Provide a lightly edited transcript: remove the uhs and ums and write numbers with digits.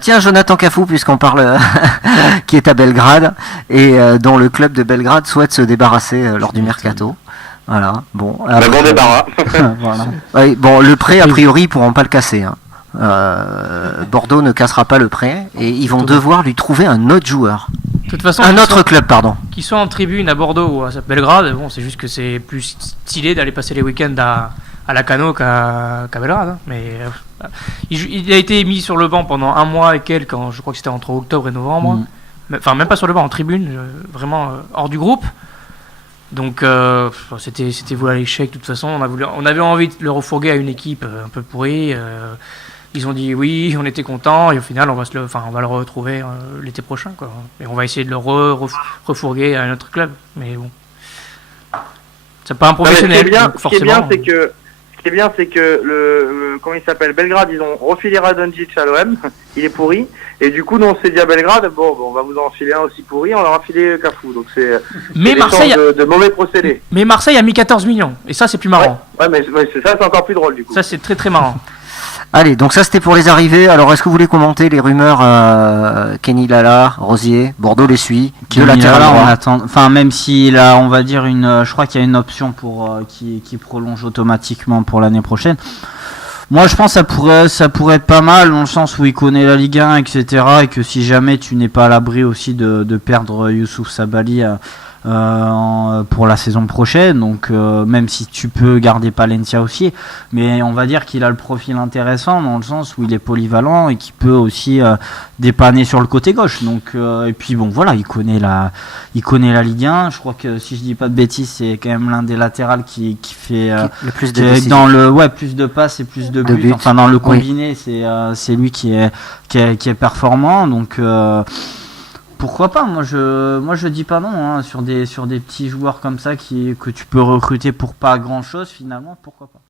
Tiens, Jonathan Cafou, puisqu'on parle, qui est à Belgrade et dont le club de Belgrade souhaite se débarrasser lors du mercato. Voilà. Bon. Après, bon débarras. Voilà. Ouais, bon, le prêt, a priori, ils pourront pas le casser. Hein. Bordeaux ne cassera pas le prêt et ils vont devoir lui trouver un autre joueur. De toute façon, un autre club, pardon. Qui soit en tribune à Bordeaux ou à Belgrade, bon, c'est juste que c'est plus stylé d'aller passer les week-ends à la Cano qu'à Belgrade. Hein. Mais il a été mis sur le banc pendant un mois et quelques, je crois que c'était entre octobre et novembre. Enfin, même pas sur le banc, en tribune, vraiment hors du groupe. Donc c'était voué à l'échec de toute façon. On avait envie de le refourguer à une équipe un peu pourrie. Ils ont dit oui, on était contents et au final on va le retrouver l'été prochain quoi. Et on va essayer de le refourguer à un autre club. Mais bon, c'est pas un professionnel. Ce qui est bien, c'est que comment il s'appelle, Belgrade, ils ont refilé Radonjic à l'OM, il est pourri. Et du coup, nous on s'est dit à Belgrade, bon, on va vous en filer un aussi pourri, on leur a filé Cafou. Donc c'est Marseille de mauvais procédés. Mais Marseille a mis 14 millions et ça c'est plus marrant. Ouais, mais c'est encore plus drôle du coup. Ça c'est très très marrant. Allez, donc ça c'était pour les arrivées. Alors est-ce que vous voulez commenter les rumeurs Kenny Lala, Rosier, Bordeaux les suit, de latéral droit. On attend, enfin même s'il a, on va dire je crois qu'il y a une option pour qui prolonge automatiquement pour l'année prochaine. Moi je pense que ça pourrait être pas mal dans le sens où il connaît la Ligue 1 etc. et que si jamais tu n'es pas à l'abri aussi de perdre Youssouf Sabaly pour la saison prochaine, donc même si tu peux garder Palencia aussi, mais on va dire qu'il a le profil intéressant dans le sens où il est polyvalent et qui peut aussi dépanner sur le côté gauche, donc et puis bon voilà, il connaît la Ligue 1, je crois que si je dis pas de bêtises c'est quand même l'un des latérales qui fait le plus de dans le plus de passes et plus de buts, enfin dans le combiné c'est lui qui est performant, donc pourquoi pas, moi je dis pas non hein, sur des petits joueurs comme ça que tu peux recruter pour pas grand chose finalement, pourquoi pas.